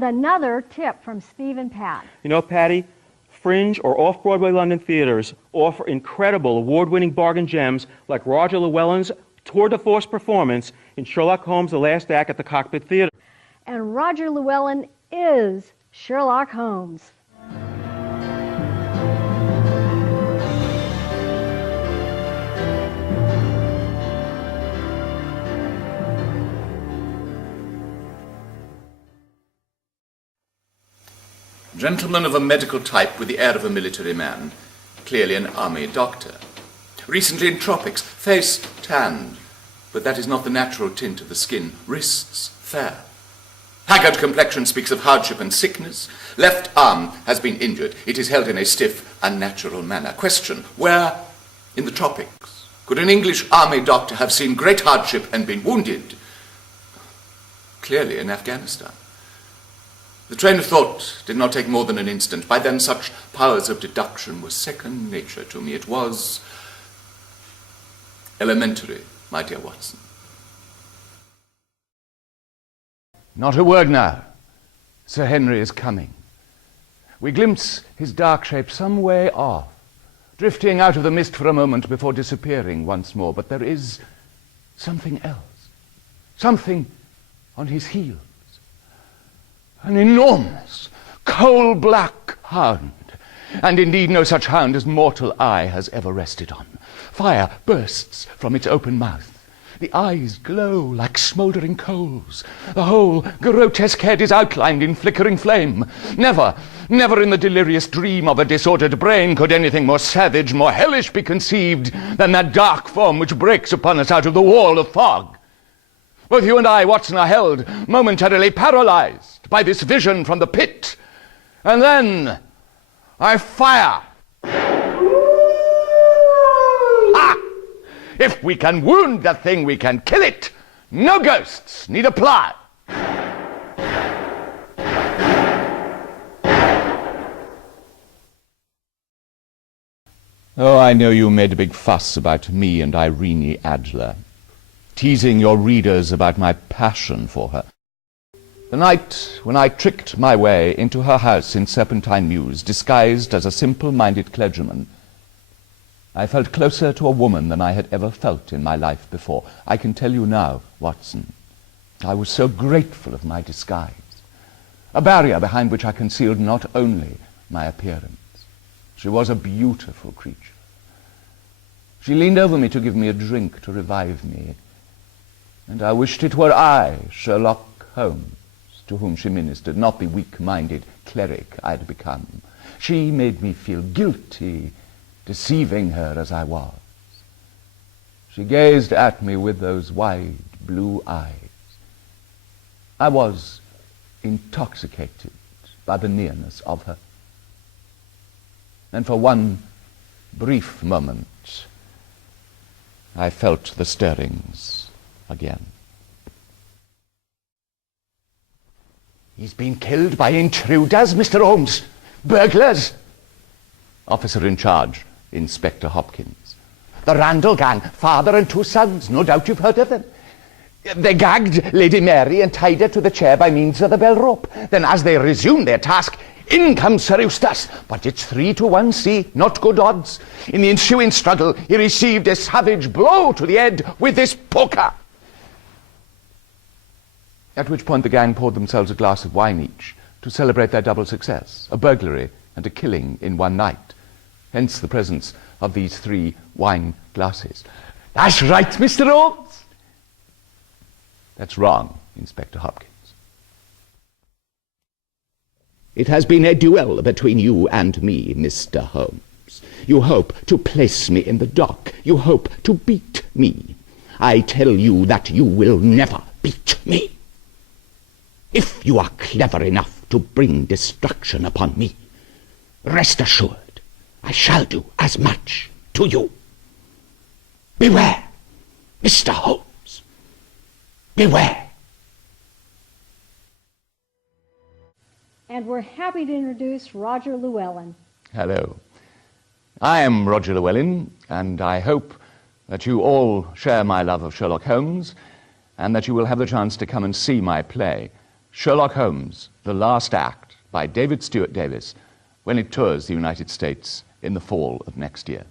And another tip from Steve and Pat. You know, Patty, fringe or off-Broadway London theaters offer incredible award-winning bargain gems like Roger Llewellyn's tour de force performance in Sherlock Holmes' The Last Act at the Cockpit Theater. And Roger Llewellyn is Sherlock Holmes. Gentleman of a medical type with the air of a military man, clearly an army doctor. Recently in tropics, face tanned, but that is not the natural tint of the skin. Wrists fair. Haggard complexion speaks of hardship and sickness. Left arm has been injured. It is held in a stiff, unnatural manner. Question, where in the tropics could an English army doctor have seen great hardship and been wounded? Clearly in Afghanistan. The train of thought did not take more than an instant. By then, such powers of deduction were second nature to me. It was elementary, my dear Watson. Not a word now. Sir Henry is coming. We glimpse his dark shape some way off, drifting out of the mist for a moment before disappearing once more. But there is something else, something on his heels. An enormous, coal-black hound, and indeed no such hound as mortal eye has ever rested on. Fire bursts from its open mouth. The eyes glow like smouldering coals. The whole grotesque head is outlined in flickering flame. Never in the delirious dream of a disordered brain could anything more savage, more hellish be conceived than that dark form which breaks upon us out of the wall of fog. Both you and I, Watson, are held momentarily paralyzed by this vision from the pit. And then I fire. Ah! If we can wound the thing, we can kill it. No ghosts need apply. Oh, I know you made a big fuss about me and Irene Adler, teasing your readers about my passion for her. The night when I tricked my way into her house in Serpentine Mews, disguised as a simple-minded clergyman, I felt closer to a woman than I had ever felt in my life before. I can tell you now, Watson, I was so grateful of my disguise, a barrier behind which I concealed not only my appearance. She was a beautiful creature. She leaned over me to give me a drink to revive me, and I wished it were I, Sherlock Holmes, to whom she ministered, not the weak-minded cleric I'd become. She made me feel guilty, deceiving her as I was. She gazed at me with those wide blue eyes. I was intoxicated by the nearness of her. And for one brief moment, I felt the stirrings again. He's been killed by intruders, Mr. Holmes. Burglars. Officer in charge, Inspector Hopkins. The Randall gang, father and two sons. No doubt you've heard of them. They gagged Lady Mary and tied her to the chair by means of the bell rope. Then as they resumed their task, in comes Sir Eustace. But it's 3-1, see, not good odds. In the ensuing struggle, he received a savage blow to the head with this poker. At which point the gang poured themselves a glass of wine each to celebrate their double success, a burglary and a killing in one night. Hence the presence of these 3 wine glasses. That's right, Mr. Holmes. That's wrong, Inspector Hopkins. It has been a duel between you and me, Mr. Holmes. You hope to place me in the dock. You hope to beat me. I tell you that you will never beat me. If you are clever enough to bring destruction upon me, rest assured, I shall do as much to you. Beware, Mr. Holmes. Beware. And we're happy to introduce Roger Llewellyn. Hello. I am Roger Llewellyn, and I hope that you all share my love of Sherlock Holmes, and that you will have the chance to come and see my play, Sherlock Holmes, The Last Act by David Stuart Davis when it tours the United States in the fall of next year.